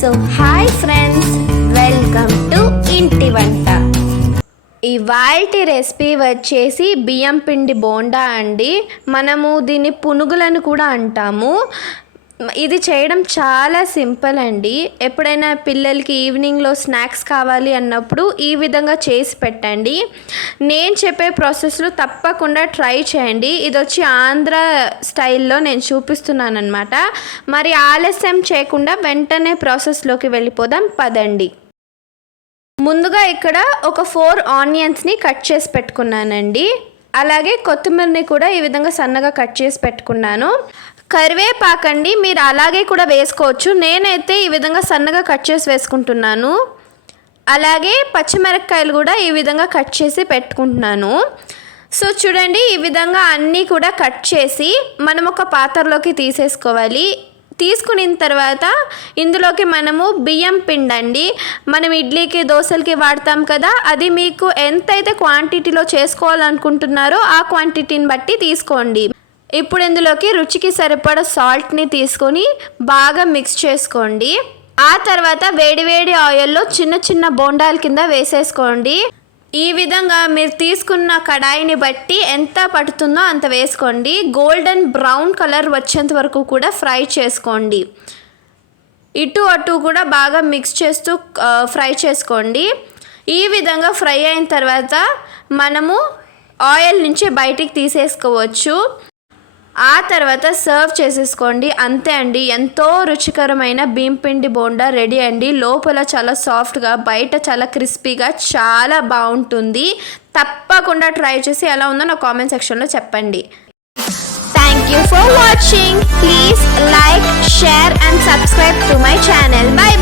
So hi friends welcome to ఇంటి వంట ఇవాల్టి రెసిపీ వచ్చేసి బియ్యం పిండి బోండా అండి. మనము దీన్ని పునుగులను కూడా అంటాము. ఇది చేయడం చాలా సింపుల్ అండి. ఎప్పుడైనా పిల్లలకి ఈవినింగ్లో స్నాక్స్ కావాలి అన్నప్పుడు ఈ విధంగా చేసి పెట్టండి. నేను చెప్పే ప్రాసెస్లో తప్పకుండా ట్రై చేయండి. ఇది వచ్చి ఆంధ్ర స్టైల్లో నేను చూపిస్తున్నాను అనమాట మరి ఆలస్యం చేయకుండా వెంటనే ప్రాసెస్లోకి వెళ్ళిపోదాం. పదండి. ముందుగా ఇక్కడ ఒక ఫోర్ ఆనియన్స్ని కట్ చేసి పెట్టుకున్నానండి. అలాగే కొత్తిమీరని కూడా ఈ విధంగా సన్నగా కట్ చేసి పెట్టుకున్నాను. కరివేపాకండి మీరు అలాగే కూడా వేసుకోవచ్చు. నేనైతే ఈ విధంగా సన్నగా కట్ చేసి వేసుకుంటున్నాను. అలాగే పచ్చిమిరపకాయలు కూడా ఈ విధంగా కట్ చేసి పెట్టుకుంటున్నాను. సో చూడండి ఈ విధంగా అన్నీ కూడా కట్ చేసి మనం ఒక పాత్రలోకి తీసేసుకోవాలి. తీసుకున్న తర్వాత ఇందులోకి మనము బియ్యం పిండి అండి మనం ఇడ్లీకి దోశలకి వాడతాం కదా అది మీకు ఎంతైతే క్వాంటిటీలో చేసుకోవాలనుకుంటున్నారో ఆ క్వాంటిటీని బట్టి తీసుకోండి. ఇప్పుడు ఇందులోకి రుచికి సరిపడ సాల్ట్ని తీసుకొని బాగా మిక్స్ చేసుకోండి. ఆ తర్వాత వేడివేడి ఆయిల్లో చిన్న చిన్న బోండాల కింద వేసేసుకోండి. ఈ విధంగా మీరు తీసుకున్న కడాయిని బట్టి ఎంత పడుతుందో అంత వేసుకోండి. గోల్డెన్ బ్రౌన్ కలర్ వచ్చేంత వరకు కూడా ఫ్రై చేసుకోండి. ఇటు అటు కూడా బాగా మిక్స్ చేస్తూ ఫ్రై చేసుకోండి. ఈ విధంగా ఫ్రై అయిన తర్వాత మనము ఆయిల్ నుంచి బయటికి తీసేసుకోవచ్చు. ఆ తర్వాత సర్వ్ చేసేసుకోండి. అంతే అండి. ఎంతో రుచికరమైన పిండి బోండా రెడీ అండి. లోపల చాలా సాఫ్ట్గా బయట చాలా క్రిస్పీగా చాలా బాగుంటుంది. తప్పకుండా ట్రై చేసి ఎలా ఉందో నా కామెంట్ సెక్షన్లో చెప్పండి. Thank you for watching please like share and subscribe to my channel bye